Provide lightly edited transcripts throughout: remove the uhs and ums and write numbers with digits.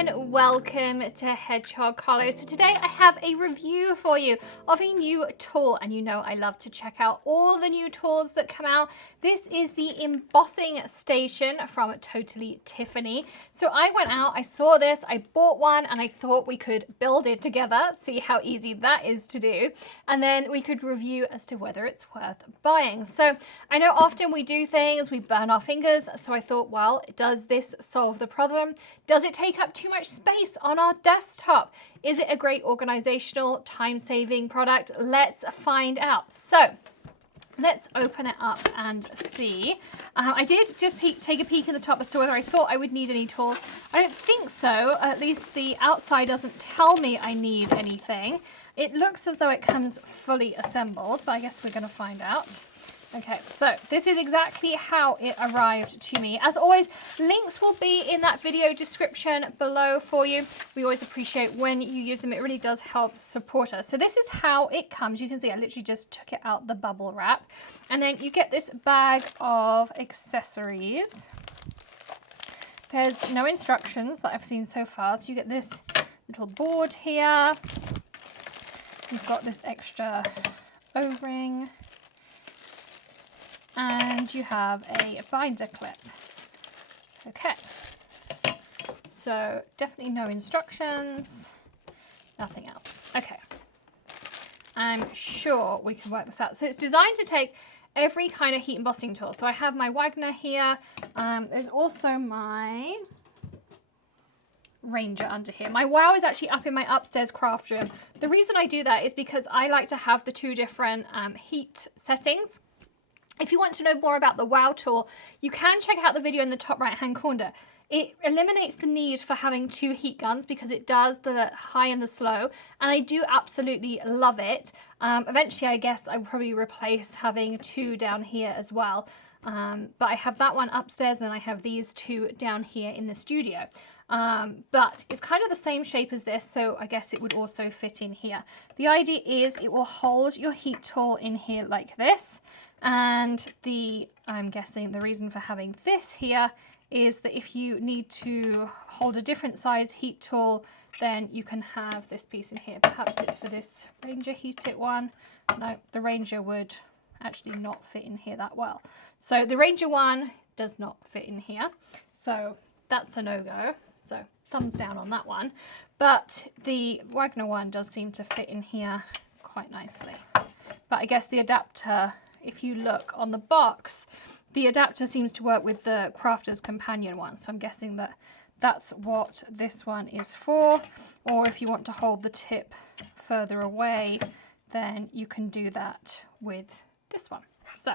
everyone, welcome to Hedgehog Hollow. So today I have a review for you of a new tool, and you know I love to check out all the new tools that come out. This is the embossing station from Tiffany. So I went out, I saw this, I bought one, and I thought we could build it together, see how easy that is to do, and then we could review as to whether it's worth buying. So I know often we do things, we burn our fingers, so I thought, well, does this solve the problem? Does it take up too much space on our desktop? Is it a great organizational, time-saving product? Let's find out. So let's open it up and see. I did just take a peek in the top as to whether I thought I would need any tools. I don't think so. At least the outside doesn't tell me I need anything. It looks as though it comes fully assembled, but I guess we're going to find out. Okay, so this is exactly how it arrived to me. As always, links will be in that video description below for you. We always appreciate when you use them. It really does help support us. So this is how it comes. You can see I literally just took it out the bubble wrap. And then you get this bag of accessories. There's no instructions that I've seen so far. So you get this little board here. You've got this extra O-ring. And you have a binder clip. Okay, so definitely no instructions, nothing else. Okay, I'm sure we can work this out. So it's designed to take every kind of heat embossing tool. So I have my Wagner here. There's also my Ranger under here. My Wow is actually up in my upstairs craft room. The reason I do that is because I like to have the two different heat settings. If you want to know more about the Wow tool, you can check out the video in the top right hand corner. It eliminates the need for having two heat guns because it does the high and the slow, and I do absolutely love it. Eventually I guess I will probably replace having two down here as well. But I have that one upstairs and I have these two down here in the studio. But it's kind of the same shape as this, so I guess it would also fit in here. The idea is it will hold your heat tool in here like this. And I'm guessing the reason for having this here is that if you need to hold a different size heat tool, then you can have this piece in here. Perhaps it's for this Ranger Heat It one. No, the Ranger would actually not fit in here that well. So the Ranger one does not fit in here. So that's a no-go. So thumbs down on that one. But the Wagner one does seem to fit in here quite nicely. But I guess the adapter, if you look on the box, the adapter seems to work with the Crafter's Companion one. So I'm guessing that that's what this one is for. Or if you want to hold the tip further away, then you can do that with this one. So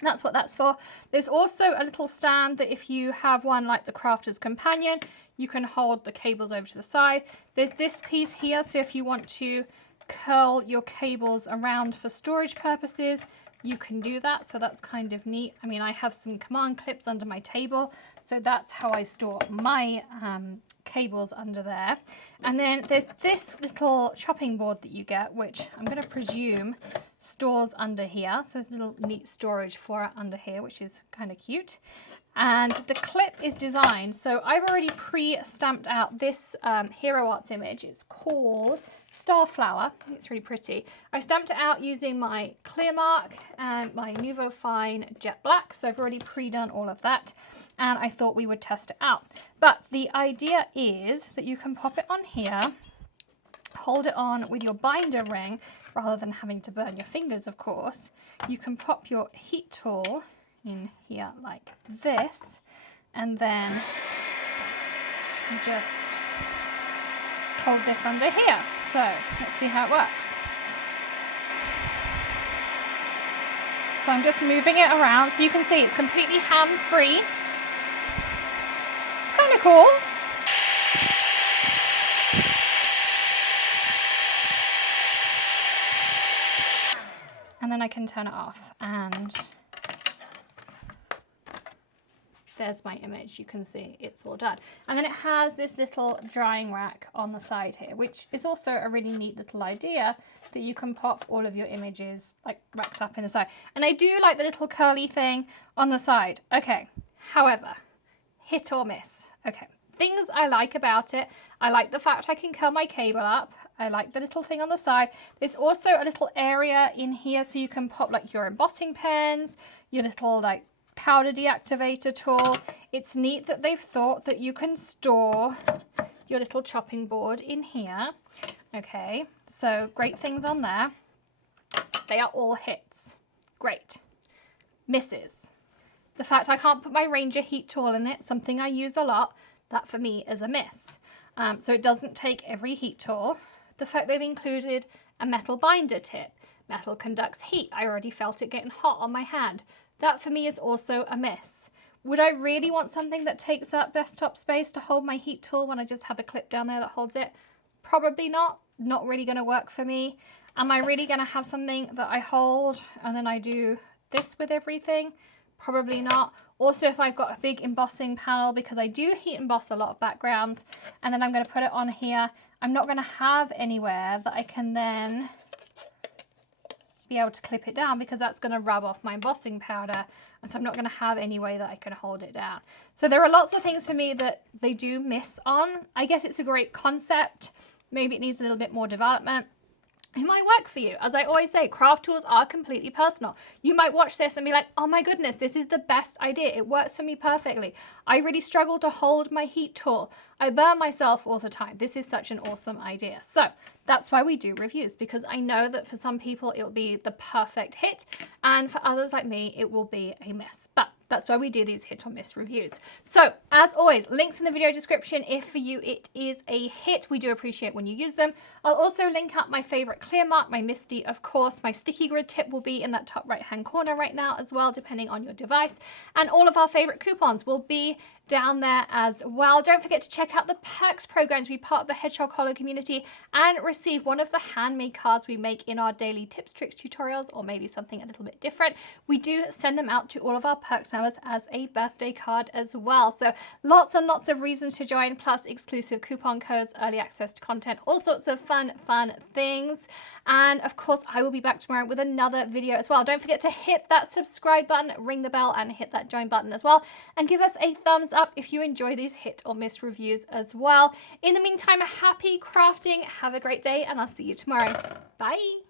that's what that's for. There's also a little stand that if you have one like the Crafter's Companion, you can hold the cables over to the side. There's this piece here, so if you want to curl your cables around for storage purposes, you can do that. So that's kind of neat. I mean, I have some command clips under my table, so that's how I store my cables under there. And then there's this little chopping board that you get, which I'm going to presume stores under here. So there's a little neat storage for it under here, which is kind of cute. And the clip is designed, so I've already pre-stamped out this Hero Arts image. It's called Starflower. I think it's really pretty. I stamped it out using my clear mark and my Nuvo Fine Jet Black. So I've already pre-done all of that, and I thought we would test it out. But the idea is that you can pop it on here, hold it on with your binder ring, rather than having to burn your fingers, of course. You can pop your heat tool in here like this, and then just hold this under here. So let's see how it works. So I'm just moving it around so you can see it's completely hands-free. It's kind of cool. And then I can turn it off, and there's my image. You can see it's all done. And then it has this little drying rack on the side here, which is also a really neat little idea that you can pop all of your images like wrapped up in the side. And I do like the little curly thing on the side. Okay, however, hit or miss. Okay, things I like about it, I like the fact I can curl my cable up. I like the little thing on the side. There's also a little area in here so you can pop like your embossing pens, your little like powder deactivator tool. It's neat that they've thought that you can store your little chopping board in here. Okay, so great things on there. They are all hits. Great. Misses. The fact I can't put my Ranger heat tool in it, something I use a lot, that for me is a miss. So it doesn't take every heat tool. The fact they've included a metal binder tip. Metal conducts heat. I already felt it getting hot on my hand. That for me is also a miss. Would I really want something that takes that desktop space to hold my heat tool when I just have a clip down there that holds it? Probably not. Not really going to work for me. Am I really going to have something that I hold and then I do this with everything? Probably not. Also, if I've got a big embossing panel, because I do heat emboss a lot of backgrounds, and then I'm going to put it on here, I'm not going to have anywhere that I can then be able to clip it down, because that's going to rub off my embossing powder, and so I'm not going to have any way that I can hold it down. So there are lots of things for me that they do miss on. I guess it's a great concept. Maybe it needs a little bit more development. It might work for you. As I always say, craft tools are completely personal. You might watch this and be like, oh my goodness, this is the best idea. It works for me perfectly. I really struggle to hold my heat tool. I burn myself all the time. This is such an awesome idea. So that's why we do reviews, because I know that for some people it'll be the perfect hit, and for others like me, it will be a miss. But that's why we do these hit or miss reviews. So as always, links in the video description if for you it is a hit. We do appreciate when you use them. I'll also link up my favorite clear mark, my Misty, of course. My sticky grid tip will be in that top right hand corner right now as well, depending on your device. And all of our favorite coupons will be down there as well. Don't forget to check out the perks program to be part of the Hedgehog Hollow community and receive one of the handmade cards we make in our daily tips, tricks, tutorials, or maybe something a little bit different. We do send them out to all of our perks members as a birthday card as well. So lots and lots of reasons to join, plus exclusive coupon codes, early access to content, all sorts of fun things. And of course, I will be back tomorrow with another video as well. Don't forget to hit that subscribe button, ring the bell, and hit that join button as well. And give us a thumbs up if you enjoy these hit or miss reviews as well. In the meantime, happy crafting, have a great day, and I'll see you tomorrow. Bye.